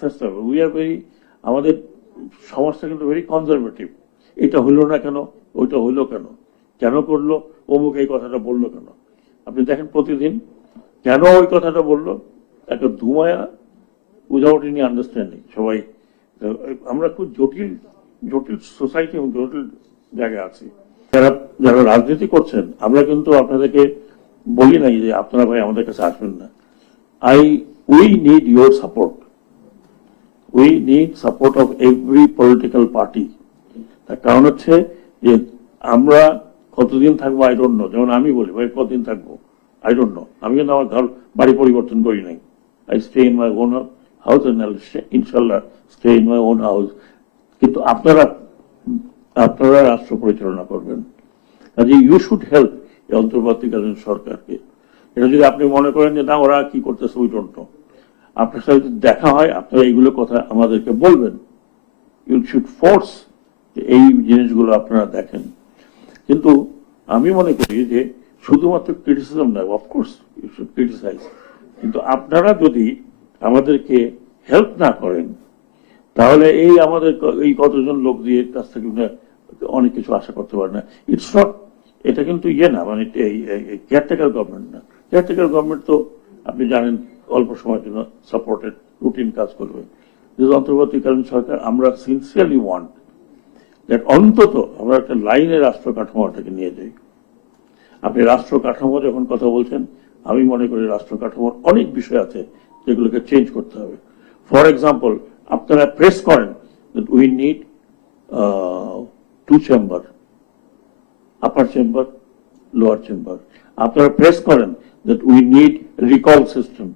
আস্তে আস্তে হবে। উই আর ভেরি আমাদের সমাজটা কিন্তু ভেরি কনজারভেটিভ এটা হলো না কেন, ওইটা হইল কেন? কেন করল? অমুক এই কথাটা বলল কেন? আপনি দেখেন প্রতিদিন কেন ওই কথাটা বলল? একটা ধুমায়া উইদাউট এনি আন্ডারস্ট্যান্ডিং সবাই, আমরা খুব জটিল জটিল সোসাইটি এবং জটিল জায়গায় আছি। যারা যারা রাজনীতি করছেন, আমরা কিন্তু আপনাদেরকে বলি নাই যে আপনারা ভাই আমাদের কাছে আসবেন না। I we need your support we need support of every political party তার কারণ হচ্ছে যে আমরা কতদিন থাকব আই ডোন্ট নো যেমন আমি বলি, ভাই, কতদিন থাকব? আই ডোন্ট নো আমি কিন্তু আমার ঘর, বাড়ি পরিবর্তন করি নাই। I stay in my own house ইনশাল্লাহ stay in my own house কিন্তু আপনারা আপনারা রাষ্ট্র পরিচালনা করবেন। কাজে ইউ শুড হেল্প এই অন্তর্বর্তীকালীন সরকারকে। এটা যদি আপনি মনে করেন যে, না, ওরা কি করতেছে উই ডোন্ট নো আপনার সাথে দেখা হয় আপনারা এইগুলো কথা আমাদেরকে বলবেন। ইউ শুড ফোর্স এই জিনিসগুলো আপনারা দেখেন। কিন্তু আমি মনে করি যে শুধুমাত্র ক্রিটিসিজম নয় অফকোর্স ইউ শুড ক্রিটিসাইজ কিন্তু আপনারা যদি আমাদেরকে হেল্প না করেন, তাহলে এই আমাদের এই কতজন লোক দিয়ে কাছ থেকে অনেক কিছু আশা করতে পারে না। ইটস নট এটা কিন্তু ইয়ে না মানে কেয়ারটেকার গভর্নমেন্ট না। কেয়ারটেকার গভর্নমেন্ট তো আপনি জানেন অল্প সময়ের জন্য সাপোর্টেড রুটিন কাজ করবে। কিন্তু অন্তর্বর্তীকালীন সরকার, আমরা সিনসিয়ারলি ওয়ান্ট দ্যাট অন্তত আমরা একটা লাইনে রাষ্ট্র কাঠামোটাকে নিয়ে যাই। আপনি রাষ্ট্র কাঠামো যখন কথা বলছেন, আমি মনে করি রাষ্ট্র কাঠামোর অনেক বিষয় আছে যেগুলোকে চেঞ্জ করতে হবে। ফর এক্সাম্পল আপনারা প্রেস করেন we need to chamber upper chamber lower chamber আপনারা প্রেস করেন that we need recall system